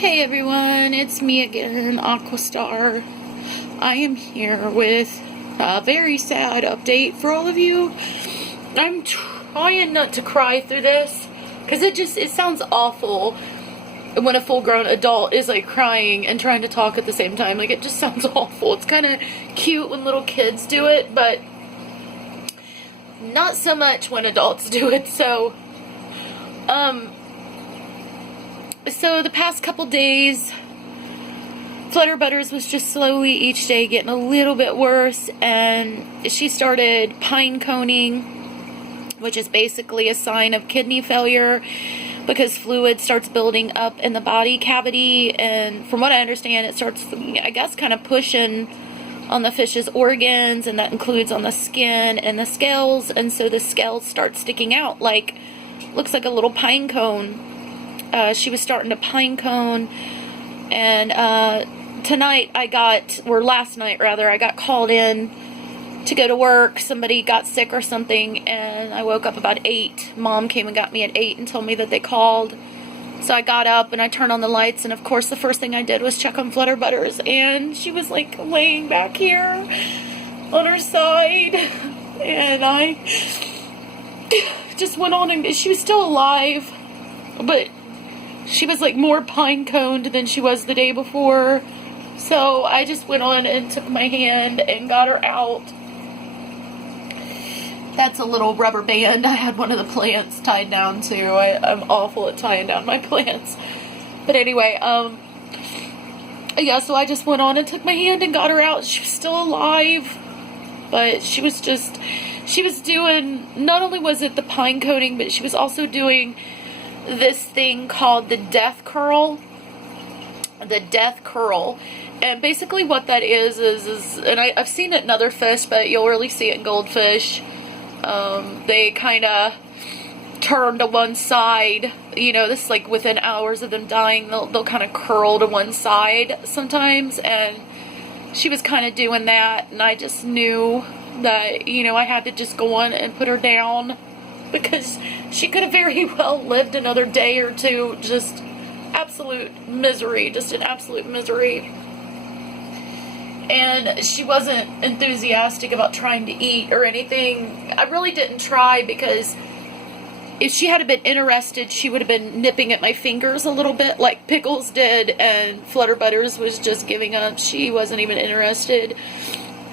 Hey everyone, it's me again, Aquastar. I am here with a very sad update for all of you. I'm trying not to cry through this, because it sounds awful when a full-grown adult is like crying and trying to talk at the same time. Like, it just sounds awful. It's kind of cute when little kids do it, but not so much when adults do it. So the past couple days, Flutter Butters was just slowly each day getting a little bit worse, and she started pine coning, which is basically a sign of kidney failure because fluid starts building up in the body cavity, and from what I understand, it starts, I guess, kind of pushing on the fish's organs, and that includes on the skin and the scales, and so the scales start sticking out like, looks like a little pine cone. She was starting to pine cone, and last night rather, I got called in to go to work. Somebody got sick or something, and I woke up about 8. Mom came and got me at 8 and told me that they called. So I got up and I turned on the lights, and of course the first thing I did was check on Flutter Butters, and she was like laying back here on her side, and I just went on, and she was still alive, but she was like more pine coned than she was the day before. So I just went on and took my hand and got her out. That's a little rubber band. I had one of the plants tied down too. I'm awful at tying down my plants. But anyway, yeah, so I just went on and took my hand and got her out. She was still alive, but she was doing, not only was it the pine coating, but she was also doing this thing called the death curl. The death curl. And basically what that is, and I've seen it in other fish, but you'll really see it in goldfish. They kind of turn to one side. You know, this is like within hours of them dying, they'll kind of curl to one side sometimes. And she was kind of doing that, and I just knew that, you know, I had to just go on and put her down, because she could have very well lived another day or two, just absolute misery, just an absolute misery. And she wasn't enthusiastic about trying to eat or anything. I really didn't try, because if she had been interested, she would have been nipping at my fingers a little bit like Pickles did, and Flutter Butters was just giving up. She wasn't even interested.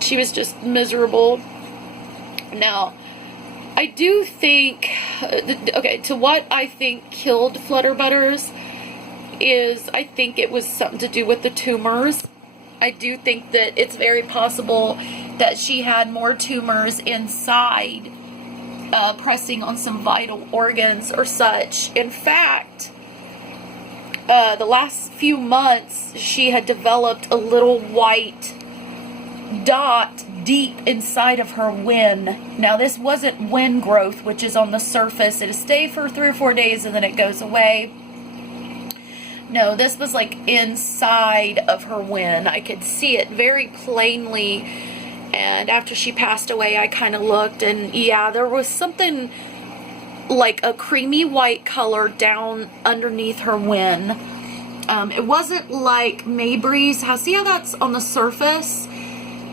She was just miserable. Now, I do think, okay, to what I think killed Flutter Butters is, I think it was something to do with the tumors. I do think that it's very possible that she had more tumors inside, pressing on some vital organs or such. In fact, the last few months, she had developed a little white dot deep inside of her wen. Now, this wasn't wen growth, which is on the surface. It'll stay for 3 or 4 days and then it goes away. No, this was like inside of her wen. I could see it very plainly, and after she passed away, I kind of looked, and yeah, there was something like a creamy white color down underneath her wen. It wasn't like Mabry's. See how that's on the surface?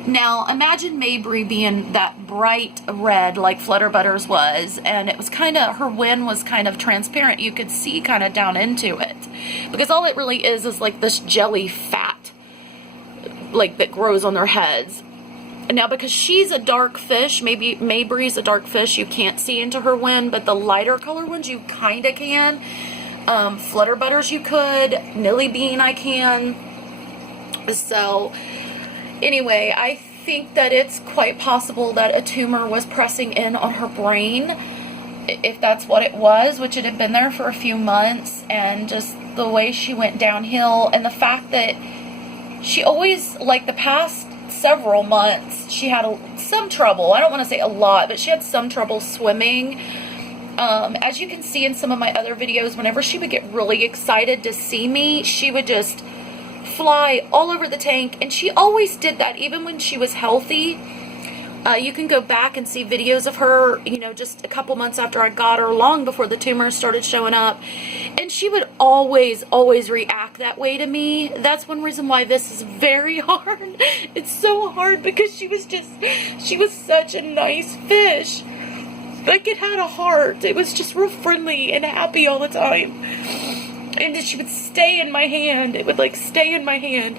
Now, imagine Mabry being that bright red like Flutter Butters was, and it was kind of, her wen was kind of transparent. You could see kind of down into it, because all it really is like this jelly fat, like, that grows on their heads. Now, because she's a dark fish, maybe Mabry's a dark fish, you can't see into her wen, but the lighter color ones you kind of can. Flutter Butters you could, Nilly Bean I can. So anyway, I think that it's quite possible that a tumor was pressing in on her brain, if that's what it was, which it had been there for a few months, and just the way she went downhill, and the fact that she always, like the past several months, she had some trouble. I don't want to say a lot, but she had some trouble swimming. As you can see in some of my other videos, whenever she would get really excited to see me, she would just fly all over the tank, and she always did that even when she was healthy. You can go back and see videos of her, you know, just a couple months after I got her, long before the tumors started showing up. And she would always react that way to me. That's one reason why this is very hard. It's so hard because she was such a nice fish. Like, it had a heart. It was just real friendly and happy all the time. And she would stay in my hand. It would, like, stay in my hand.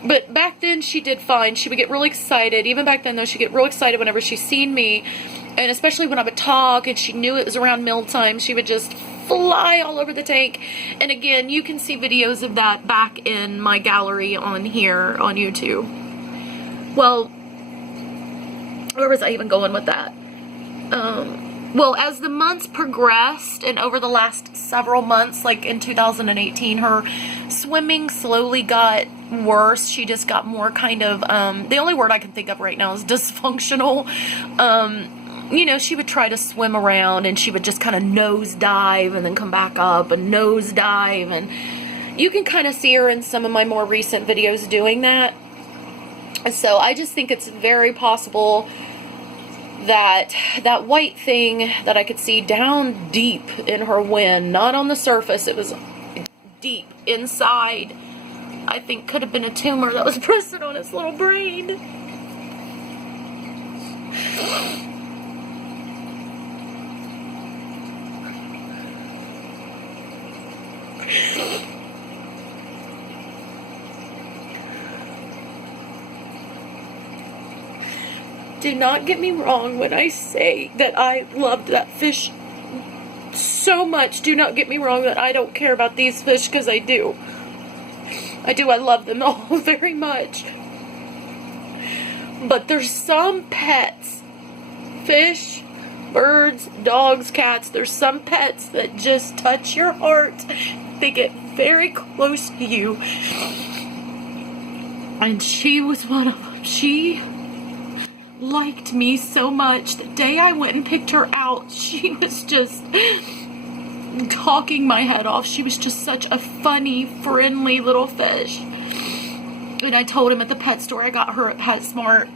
But back then she did fine. She would get really excited. Even back then, though, she'd get real excited whenever she seen me. And especially when I would talk and she knew it was around mealtime, she would just fly all over the tank. And again, you can see videos of that back in my gallery on here on YouTube. Well, where was I even going with that? Well, as the months progressed, and over the last several months, like in 2018, her swimming slowly got worse. She just got more kind of, the only word I can think of right now is dysfunctional. You know, she would try to swim around, and she would just kind of nosedive and then come back up and nosedive. And you can kind of see her in some of my more recent videos doing that. And so I just think it's very possible that that white thing that I could see down deep in her wen, not on the surface, it was deep inside, I think could have been a tumor that was pressing on his little brain. Do not get me wrong when I say that I loved that fish so much. Do not get me wrong that I don't care about these fish, because I do. I do. I love them all very much. But there's some pets, fish, birds, dogs, cats, there's some pets that just touch your heart. They get very close to you. And she was one of them. She liked me so much. The day I went and picked her out, she was just talking my head off. She was just such a funny, friendly little fish. And I told him at the pet store I got her at PetSmart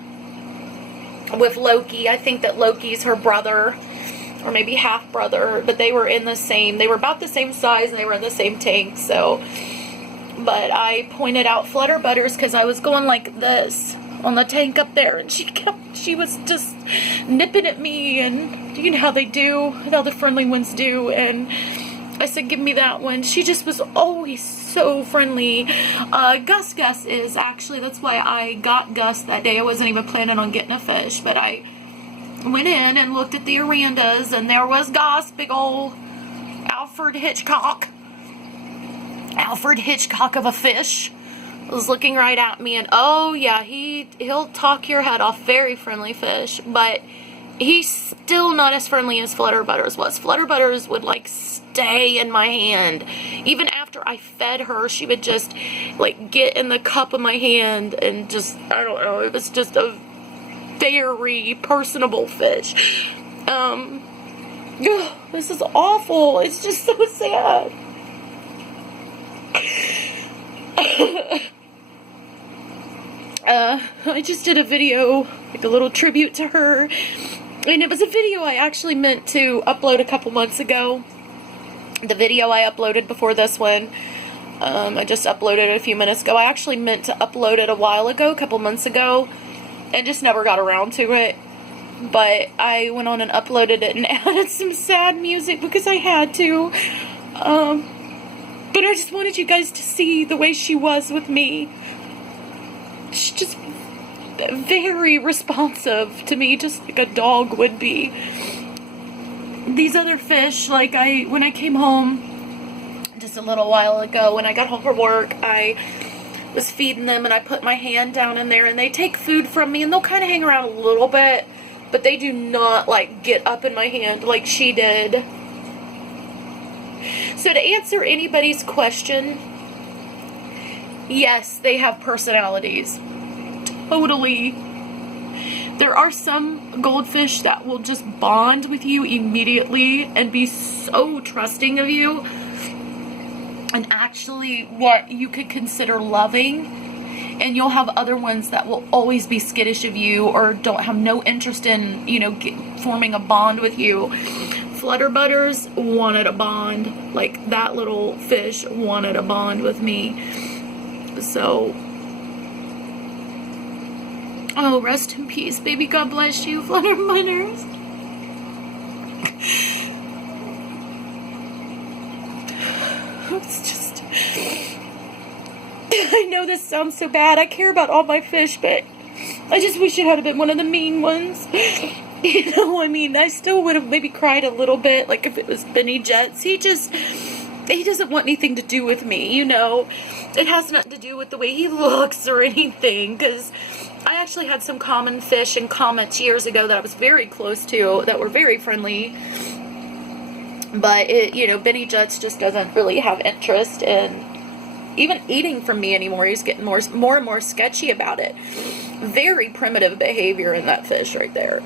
with Loki. I think that Loki's her brother, or maybe half brother, but they were about the same size, and they were in the same tank. So, but I pointed out Flutter Butters because I was going like this on the tank up there, and she was just nipping at me, and you know how they do, how the friendly ones do, and I said, give me that one. She just was always so friendly. Gus is actually, that's why I got Gus that day. I wasn't even planning on getting a fish, but I went in and looked at the Arandas, and there was Gus, big old Alfred Hitchcock of a fish, was looking right at me, and oh yeah, he'll talk your head off. Very friendly fish, but he's still not as friendly as Flutter Butters was. Flutter Butters would like stay in my hand. Even after I fed her, she would just like get in the cup of my hand and just, I don't know, it was just a very personable fish. This is awful. It's just so sad. I just did a video, like a little tribute to her, and it was a video I actually meant to upload a couple months ago. The video I uploaded before this one, I just uploaded it a few minutes ago. I actually meant to upload it a while ago, a couple months ago, and just never got around to it. But I went on and uploaded it and added some sad music because I had to. But I just wanted you guys to see the way she was with me. She's just very responsive to me, just like a dog would be. These other fish, like when I came home just a little while ago, when I got home from work, I was feeding them and I put my hand down in there, and they take food from me and they'll kind of hang around a little bit, but they do not like get up in my hand like she did. So to answer anybody's question, yes, they have personalities. Totally. There are some goldfish that will just bond with you immediately and be so trusting of you, and actually what you could consider loving. And you'll have other ones that will always be skittish of you or don't have no interest in, you know, forming a bond with you. Flutter Butters wanted a bond. Like, that little fish wanted a bond with me. So, oh, rest in peace, baby. God bless you, Flutter Butters. It's just, I know this sounds so bad. I care about all my fish, but I just wish it had been one of the mean ones. You know, I mean, I still would have maybe cried a little bit, like if it was Benny Jets. He doesn't want anything to do with me, you know. It has nothing to do with the way he looks or anything, because I actually had some common fish and comments years ago that I was very close to, that were very friendly. But, you know, Benny Jets just doesn't really have interest in even eating from me anymore. He's getting more and more sketchy about it. Very primitive behavior in that fish right there.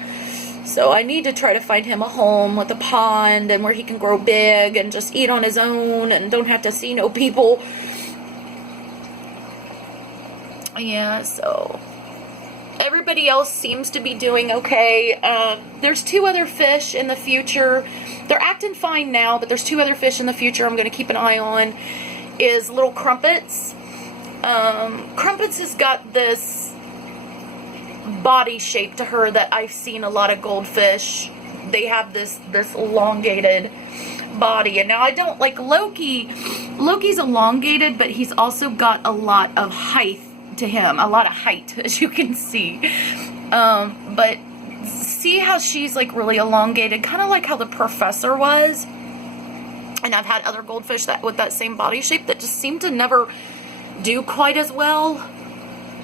So I need to try to find him a home with a pond and where he can grow big and just eat on his own and don't have to see no people. Yeah, so everybody else seems to be doing okay. There's 2 other fish in the future. They're acting fine now, but there's 2 other fish in the future I'm going to keep an eye on. Is little Crumpets. Crumpets has got this body shape to her that I've seen a lot of goldfish. They have this elongated body. And now I don't like Loki. Loki's elongated, but he's also got a lot of height to him. A lot of height, as you can see. But see how she's like really elongated, kind of like how the professor was. And I've had other goldfish that with that same body shape that just seem to never do quite as well.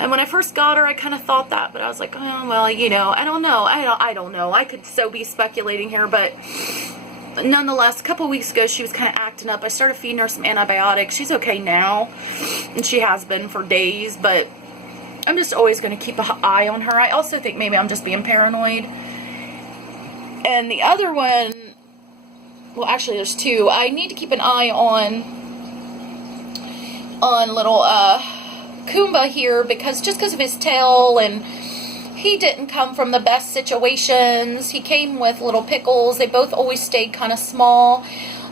And when I first got her, I kind of thought that, but I was like, oh, well, you know, I don't know. I don't know. I could so be speculating here, but nonetheless, a couple weeks ago, she was kind of acting up. I started feeding her some antibiotics. She's okay now, and she has been for days, but I'm just always going to keep an eye on her. I also think maybe I'm just being paranoid. And the other one, well, actually, there's 2. I need to keep an eye on little Kumba here, because of his tail, and he didn't come from the best situations. He came with little Pickles. They both always stayed kind of small.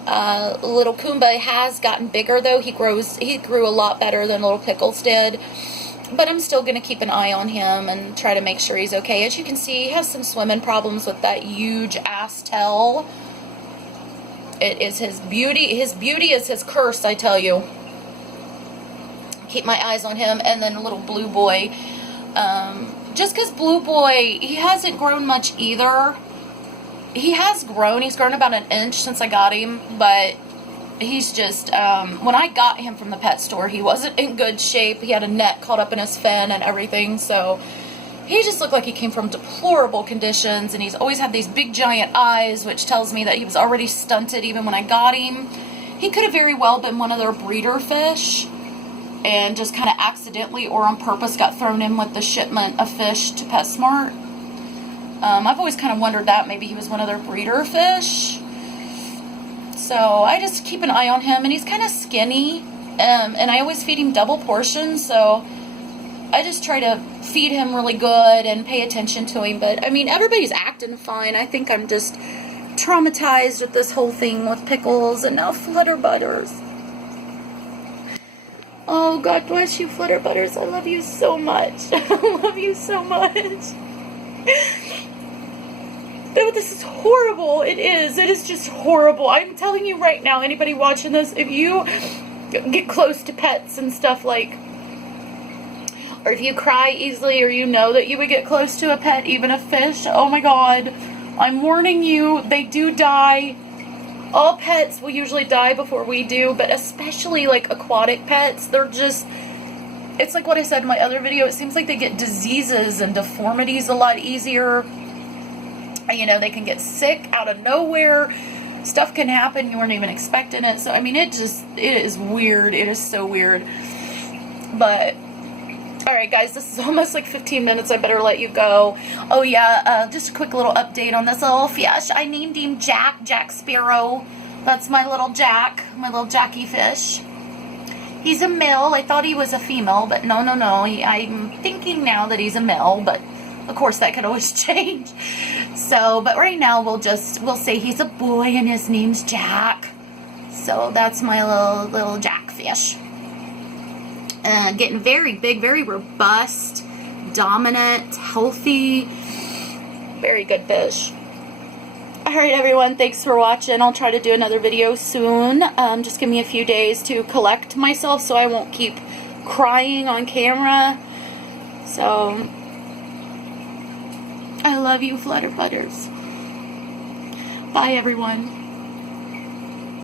Little Kumba has gotten bigger, though. He grew a lot better than little Pickles did. But I'm still going to keep an eye on him and try to make sure he's okay. As you can see, he has some swimming problems with that huge ass tail. It is his beauty. His beauty is his curse, I tell you. Keep my eyes on him. And then little Blue Boy. Just because Blue Boy, he hasn't grown much either. He has grown. He's grown about 1 inch since I got him. But he's just, when I got him from the pet store, he wasn't in good shape. He had a net caught up in his fin and everything. So he just looked like he came from deplorable conditions. And he's always had these big giant eyes, which tells me that he was already stunted even when I got him. He could have very well been one of their breeder fish, and just kind of accidentally or on purpose got thrown in with the shipment of fish to PetSmart. I've always kind of wondered that maybe he was one of their breeder fish. So I just keep an eye on him, and he's kind of skinny, and I always feed him double portions, so I just try to feed him really good and pay attention to him. But I mean, everybody's acting fine. I think I'm just traumatized with this whole thing with Pickles and now Flutter Butters. Oh, God bless you, Flutter Butters. I love you so much. I love you so much. Oh, this is horrible. It is. It is just horrible. I'm telling you right now, anybody watching this, if you get close to pets and stuff like, or if you cry easily, or you know that you would get close to a pet, even a fish, oh my God, I'm warning you, they do die. All pets will usually die before we do, but especially like aquatic pets, they're just, it's like what I said in my other video, it seems like they get diseases and deformities a lot easier. You know, they can get sick out of nowhere. Stuff can happen, you weren't even expecting it. So, I mean, it is weird. It is so weird. But, alright guys, this is almost like 15 minutes. I better let you go. Oh yeah, just a quick little update on this little fish. I named him Jack Sparrow. That's my little Jack, my little Jackie fish. He's a male. I thought he was a female, but no. I'm thinking now that he's a male, but of course that could always change. So, but right now we'll say he's a boy and his name's Jack. So that's my little Jackfish. Getting very big, very robust, dominant, healthy, very good fish. Alright everyone, thanks for watching. I'll try to do another video soon. Just give me a few days to collect myself so I won't keep crying on camera. So, I love you, Flutter Butters. Bye everyone.